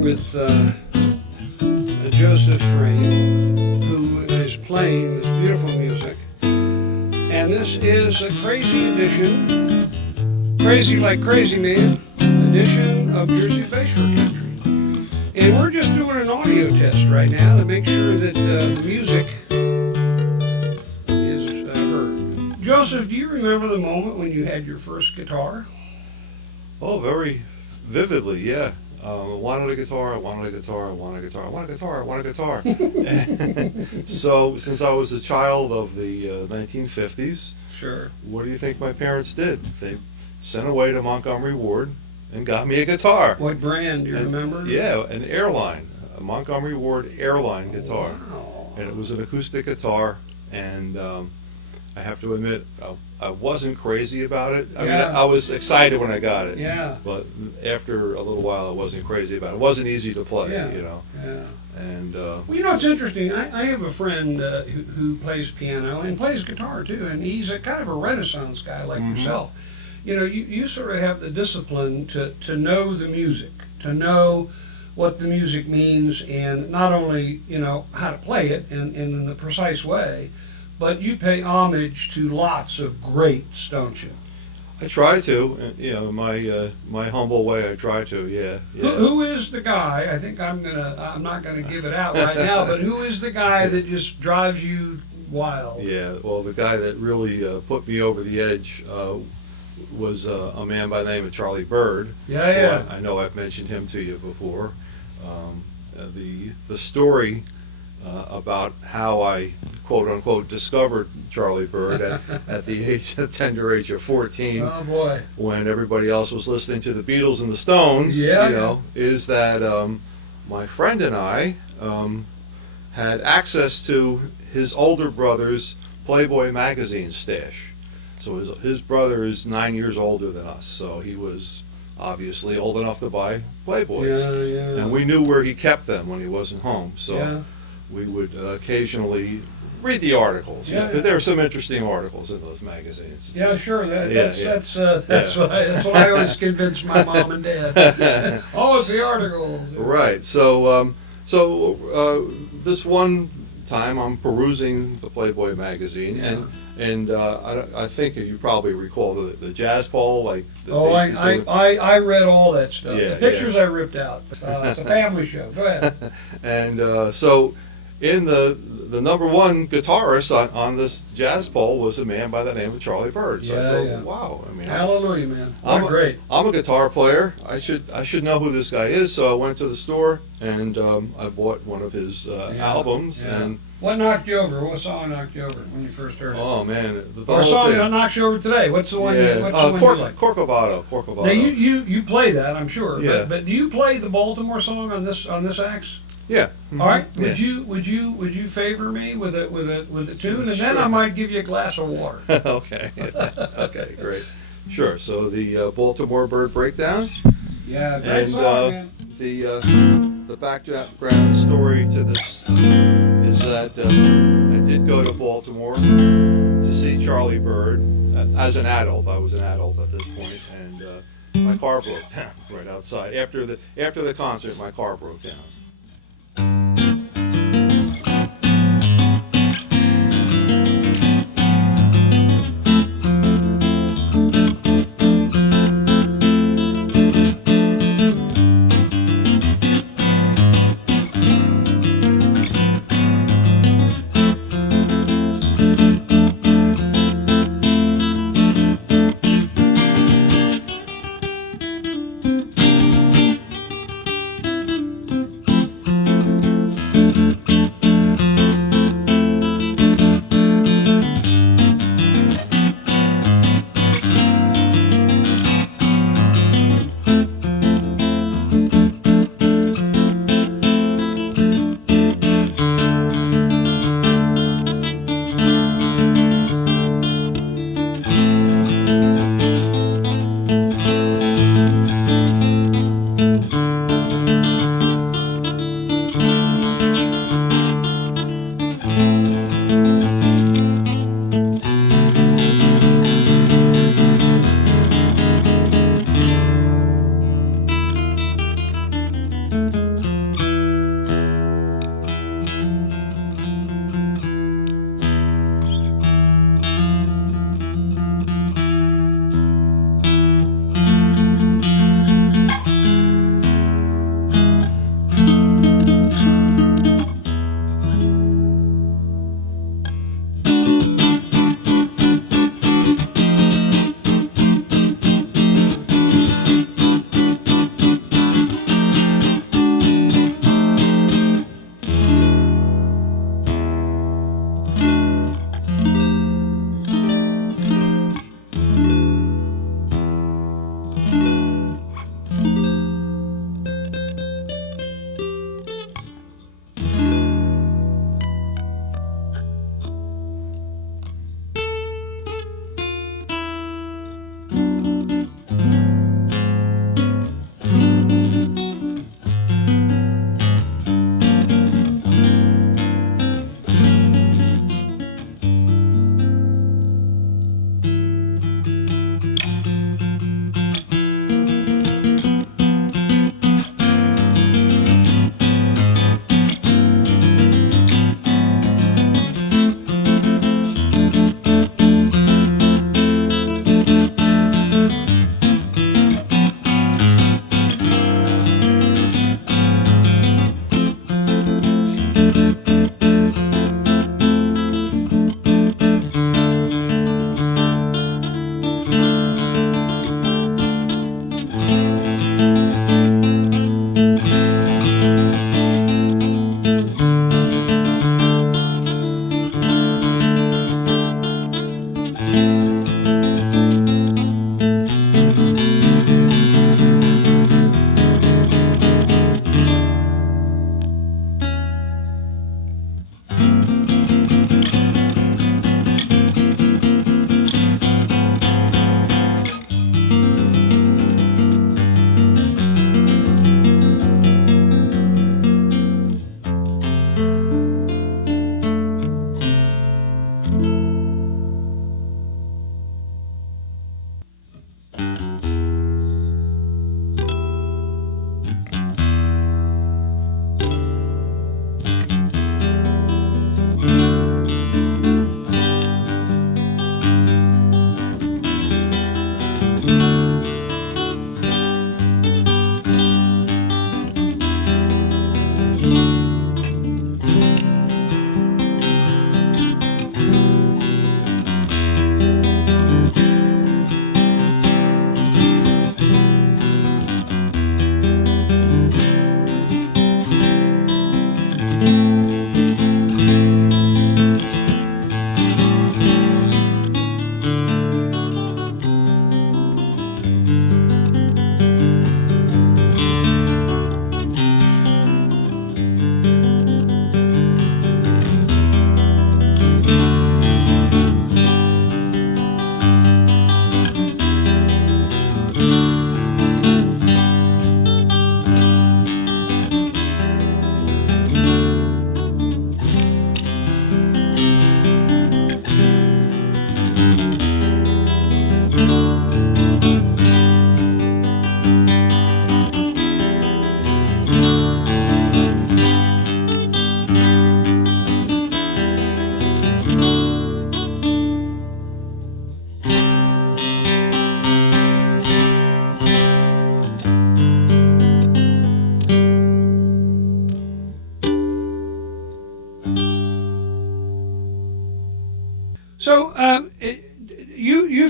with Joseph Frame, who is playing this beautiful music. And this is a crazy edition, crazy like Crazy Man, edition of Jersey Bayshore Country. And we're just doing an audio test right now to make sure that the music is heard. Joseph, do you remember the moment when you had your first guitar? Oh, very vividly, yeah. I wanted a guitar, I wanted a guitar, I wanted a guitar, I wanted a guitar, I wanted a guitar. So, since I was a child of the 1950s, sure. What do you think my parents did? They sent away to Montgomery Ward and got me a guitar. What brand, do you remember? Yeah, an Airline, a Montgomery Ward Airline guitar. Wow. And it was an acoustic guitar, and I have to admit, I wasn't crazy about it. I mean, I was excited when I got it. Yeah. But after a little while, I wasn't crazy about it. It wasn't easy to play, you know. Yeah. And well, you know, it's interesting. I have a friend who plays piano and plays guitar too, and he's a kind of a Renaissance guy like yourself. You know, you sort of have the discipline to know the music, to know what the music means, and not only, you know, how to play it in the precise way, but you pay homage to lots of greats, don't you? I try to, you know, my humble way. I try to, yeah. Who is the guy? I think I'm not gonna give it out right now, but who is the guy that just drives you wild? Yeah. Well, the guy that really put me over the edge was a man by the name of Charlie Bird. Yeah. I know I've mentioned him to you before. The story about how I quote unquote discovered Charlie Bird at the tender age of 14. Oh boy! When everybody else was listening to the Beatles and the Stones, is that my friend and I had access to his older brother's Playboy magazine stash. So his brother is 9 years older than us, so he was obviously old enough to buy Playboys. Yeah. And we knew where he kept them when he wasn't home, so we would occasionally read the articles. There are some interesting articles in those magazines. Yeah, sure. That's what I always convinced my mom and dad. Oh, it's the articles. Right. So this one time I'm perusing the Playboy magazine, and I think you probably recall the jazz poll, like. I read all that stuff. Yeah, the pictures I ripped out. It's a family show. Go ahead. And so, in the number one guitarist on this jazz poll was a man by the name of Charlie Bird. So I thought, wow, I mean, hallelujah, man. Great. I'm a guitar player. I should know who this guy is. So I went to the store and I bought one of his albums. Yeah. And what knocked you over? What song knocked you over when you first heard it? Oh man, or a song that knocks you over today. What's the one? What's the one you like? Corcovado. Now you play that, I'm sure. Yeah. But do you play the Baltimore song on this axe? Yeah. All right. Would you favor me with a tune, and then I might give you a glass of water. Okay. Okay. Great. Sure. So the Baltimore Bird Breakdown. Yeah. Great song, man. The background story to this is that I did go to Baltimore to see Charlie Bird as an adult. I was an adult at this point, and my car broke down right outside. After the concert, my car broke down.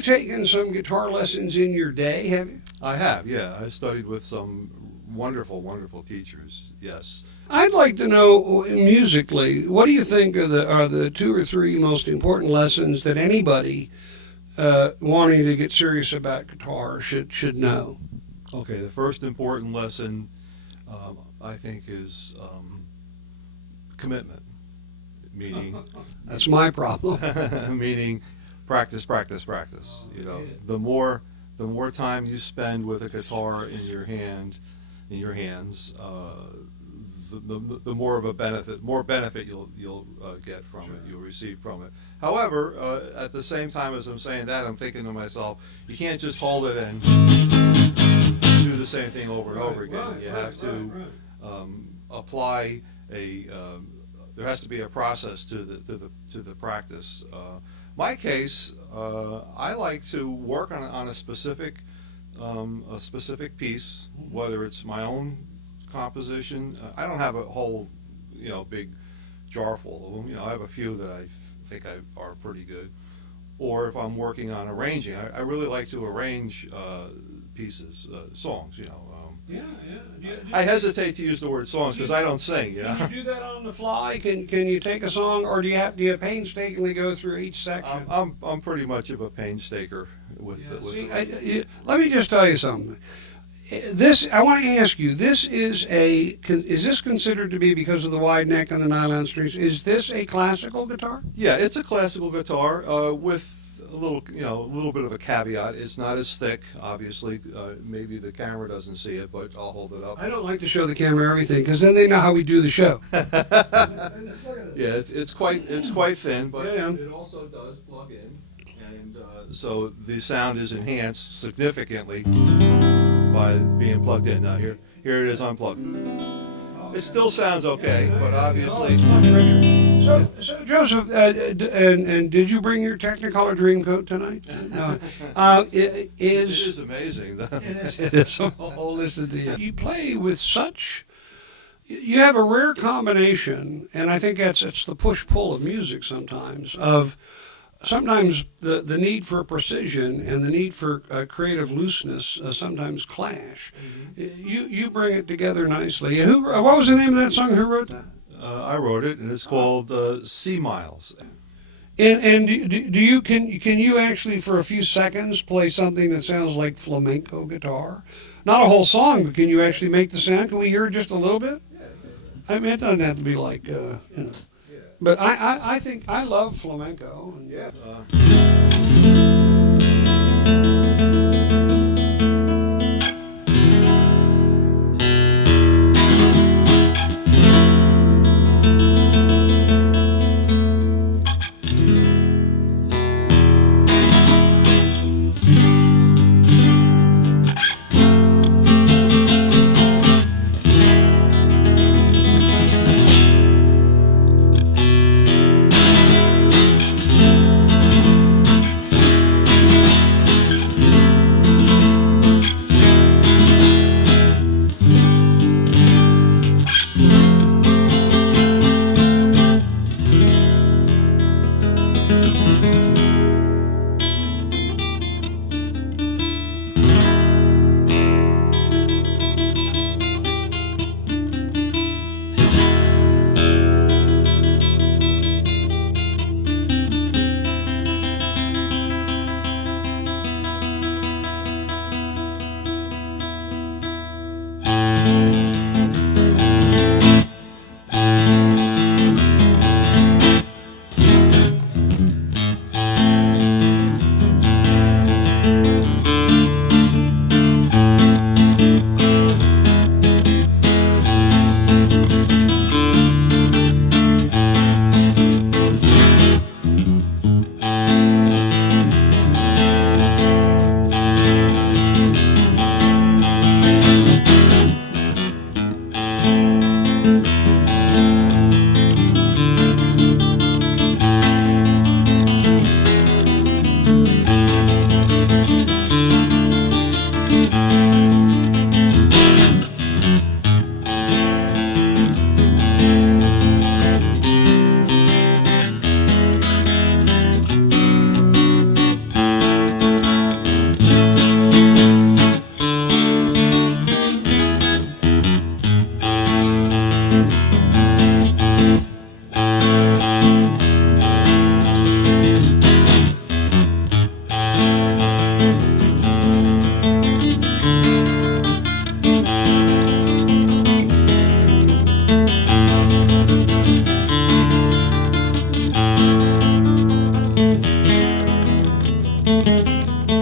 You've taken some guitar lessons in your day, have you? I have, yeah. I studied with some wonderful, wonderful teachers, yes. I'd like to know, musically, what do you think are the 2 or 3 most important lessons that anybody wanting to get serious about guitar should know? Okay, the first important lesson, I think, is commitment. Meaning, that's my problem. Meaning, practice, practice, practice. You know, the more time you spend with a guitar in your hands, the more of a benefit you'll get from it, you'll receive from it. However, at the same time as I'm saying that, I'm thinking to myself, you can't just hold it and do the same thing over and over again. You have to apply there has to be a process to the practice. My case, I like to work on a specific piece, whether it's my own composition. I don't have a whole, big jar full of them. I have a few that I think are pretty good. Or if I'm working on arranging, I really like to arrange pieces, songs. I hesitate to use the word songs because I don't sing. Can you do that on the fly? Can you take a song, or do you painstakingly go through each section? I'm pretty much of a painstaker with. Let me just tell you something. I want to ask you. Is this considered to be, because of the wide neck and the nylon strings? Is this a classical guitar? Yeah, it's a classical guitar with a little bit of a caveat. It's not as thick, obviously. Maybe the camera doesn't see it, but I'll hold it up. I don't like to show the camera everything because then they know how we do the show. Yeah, it's quite thin, but it also does plug in, and so the sound is enhanced significantly by being plugged in. Now here it is unplugged. It still sounds okay, but obviously. So Joseph, and did you bring your Technicolor Dreamcoat tonight? No. It is amazing. It is. Oh, listen to you. You play with such. You have a rare combination, and I think it's the push-pull of music sometimes, of sometimes the need for precision and the need for creative looseness sometimes clash. Mm-hmm. You bring it together nicely. What was the name of that song? Who wrote that? I wrote it, and it's called Sea Miles. And can you actually for a few seconds play something that sounds like flamenco guitar? Not a whole song, but can you actually make the sound? Can we hear it just a little bit? Yeah. I mean, it doesn't have to be like But I think I love flamenco. Yeah. That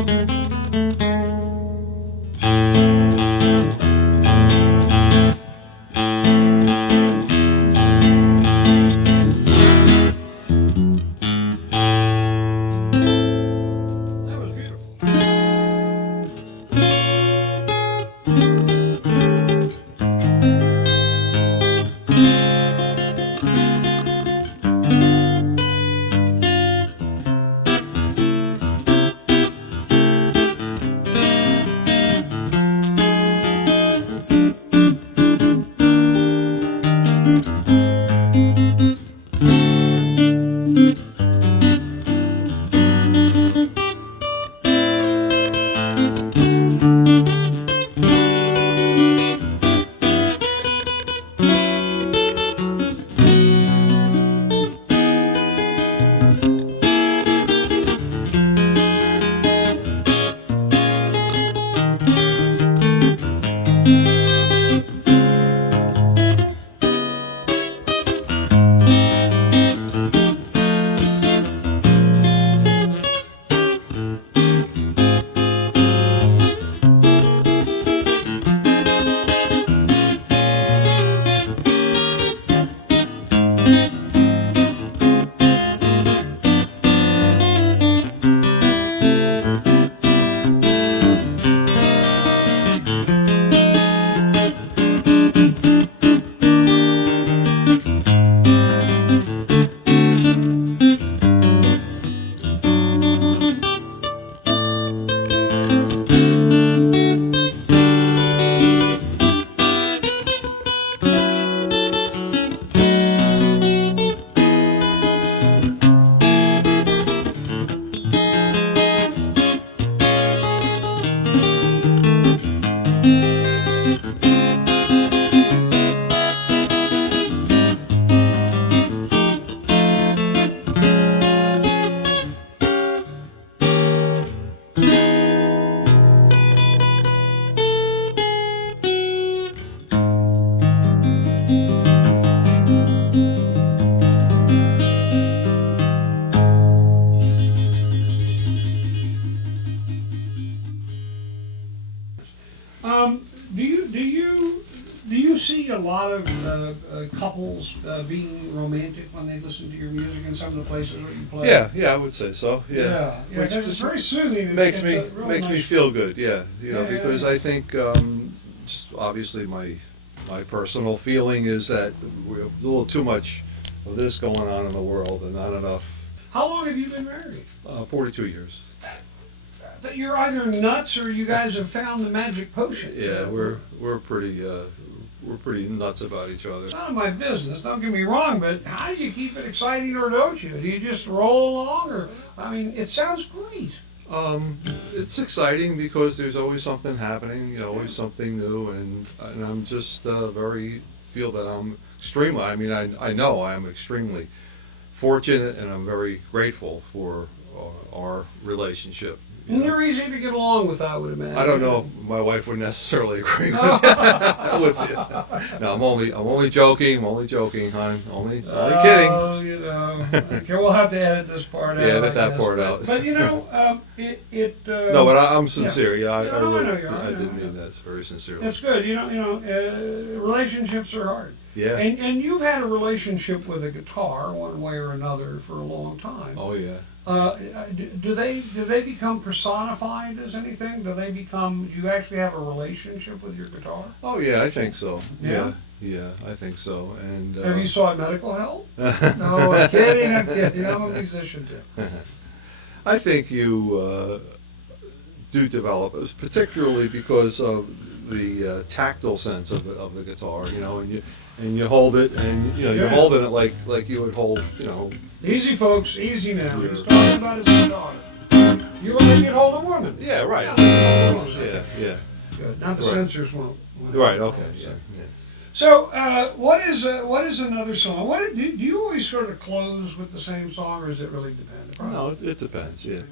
was beautiful. Do you see a lot of couples being romantic when they listen to your music in some of the places where you play? Yeah, I would say so. Yeah, yeah, 'cause it's very soothing. Makes It's me nice. feel good. Yeah, because yeah. I think just obviously my personal feeling is that we have a little too much of this going on in the world and not enough. How long have you been married? 42 years. That you're either nuts or you guys have found the magic potion. Yeah, we're pretty nuts about each other. It's none of my business, don't get me wrong, but how do you keep it exciting or don't you? Do you just roll along or, I mean, it sounds great. It's exciting because there's always something happening, always something new, and I'm just feel that I'm extremely, I know I'm extremely fortunate and I'm very grateful for our relationship. And you're easy to get along with, I would imagine. I don't know if my wife would necessarily agree with you. No, I'm only joking, hon. Only kidding. Oh, okay, we'll have to edit this part out. Yeah, edit that guess. part out. But No, but I'm sincere. Yeah, I I did mean that very sincerely. That's good. Relationships are hard. Yeah. And you've had a relationship with a guitar one way or another for a long time. Oh yeah. Do they become personified as anything? Do you actually have a relationship with your guitar? Oh yeah, I think so. Yeah? Yeah, I think so. And Have you sought medical help? No, I'm kidding. I'm a musician too. I think you do develop, particularly because of the tactile sense of the guitar, and you hold it, and you're holding it like you would hold, Easy, folks, easy now. He's talking about his guitar. You would think you'd hold a woman. Yeah, right. Yeah. Good. Now the Right. censors won't. Right. Okay. Yeah. So, what is another song? Do you always sort of close with the same song, or does it really depend? No, it depends. Yeah.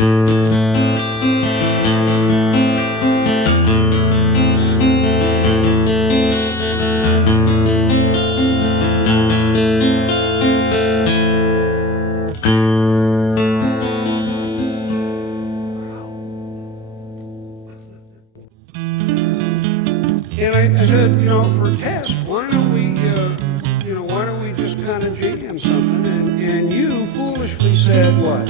And I said, for a test, why don't we just kind of jam something? And you foolishly said what?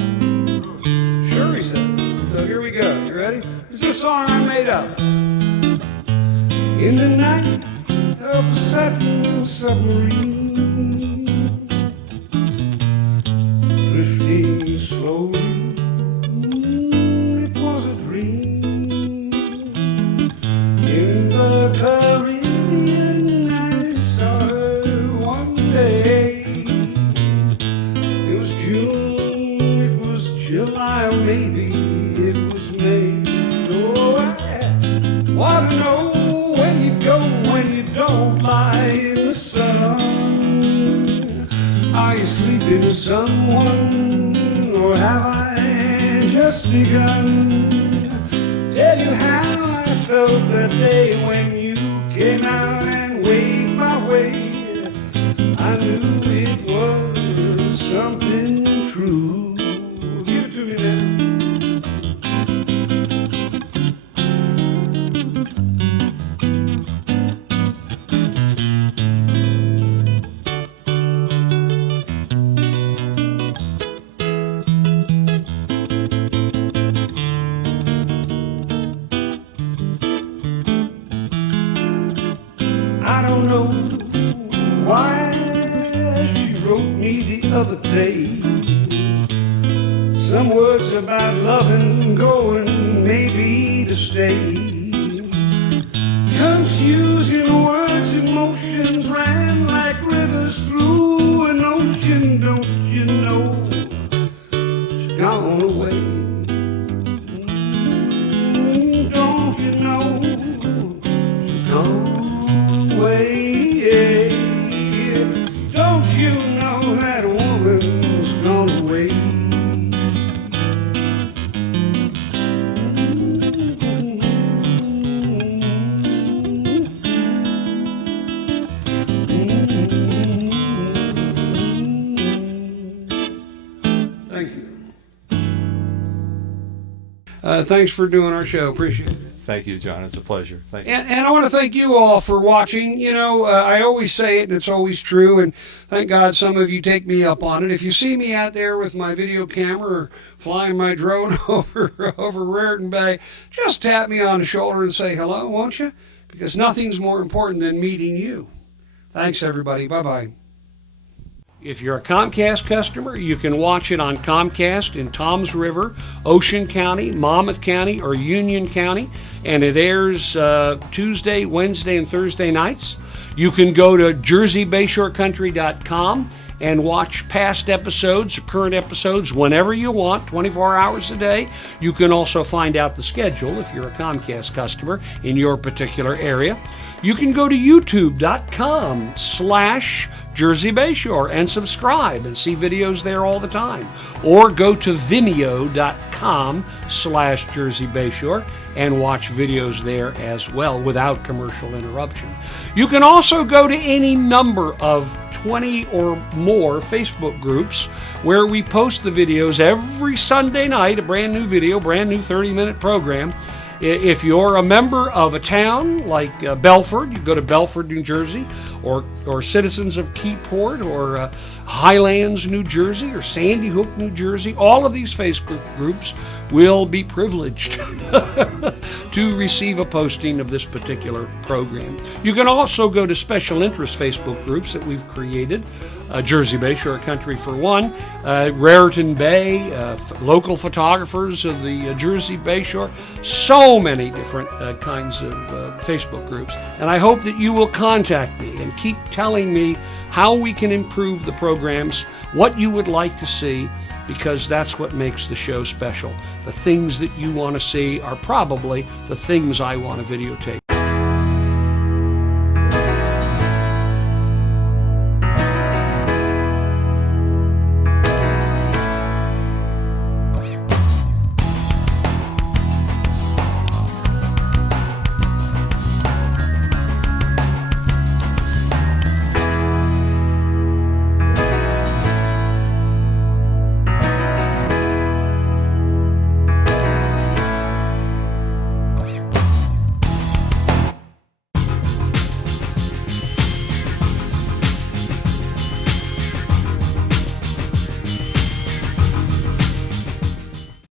Sure, he said. So here we go. You ready? It's a song I made up. In the night of a satin submarine, drifting slowly, it was a dream. In the Caribbean, I saw her one day. It was June, it was July, or maybe it was May. Oh, I want to know where you go when you don't lie in the sun. Are you sleeping with someone, or have I just begun? Tell you how I felt that day when you came out and waved my way. I knew it was something true. Give it to me now. I don't know why she wrote me the other day some words about loving, going, maybe to stay. Confusing words, emotions ran like rivers through an ocean. Don't you know she's gone away? Don't you know she's gone away? Don't you know that woman's gone away? Thank you. Thanks for doing our show. Appreciate it. Thank you, John. It's a pleasure. Thank you. And I want to thank you all for watching. I always say it, and it's always true, and thank God some of you take me up on it. If you see me out there with my video camera or flying my drone over Raritan Bay, just tap me on the shoulder and say hello, won't you? Because nothing's more important than meeting you. Thanks, everybody. Bye-bye. If you're a Comcast customer, you can watch it on Comcast in Toms River, Ocean County, Monmouth County, or Union County, and it airs Tuesday, Wednesday, and Thursday nights. You can go to jerseybayshorecountry.com and watch past episodes, current episodes, whenever you want, 24 hours a day. You can also find out the schedule if you're a Comcast customer in your particular area. You can go to youtube.com/Jersey Bayshore and subscribe and see videos there all the time. Or go to vimeo.com/Jersey Bayshore and watch videos there as well without commercial interruption. You can also go to any number of 20 or more Facebook groups where we post the videos every Sunday night, a brand new video, brand new 30-minute program. If you're a member of a town like Belford, you go to Belford, New Jersey, or citizens of Keyport, or Highlands, New Jersey, or Sandy Hook, New Jersey, all of these Facebook groups will be privileged to receive a posting of this particular program. You can also go to special interest Facebook groups that we've created. Jersey Bayshore Country for one, Raritan Bay, local photographers of the Jersey Bayshore, so many different kinds of Facebook groups. And I hope that you will contact me and keep telling me how we can improve the programs, what you would like to see, because that's what makes the show special. The things that you want to see are probably the things I want to videotape.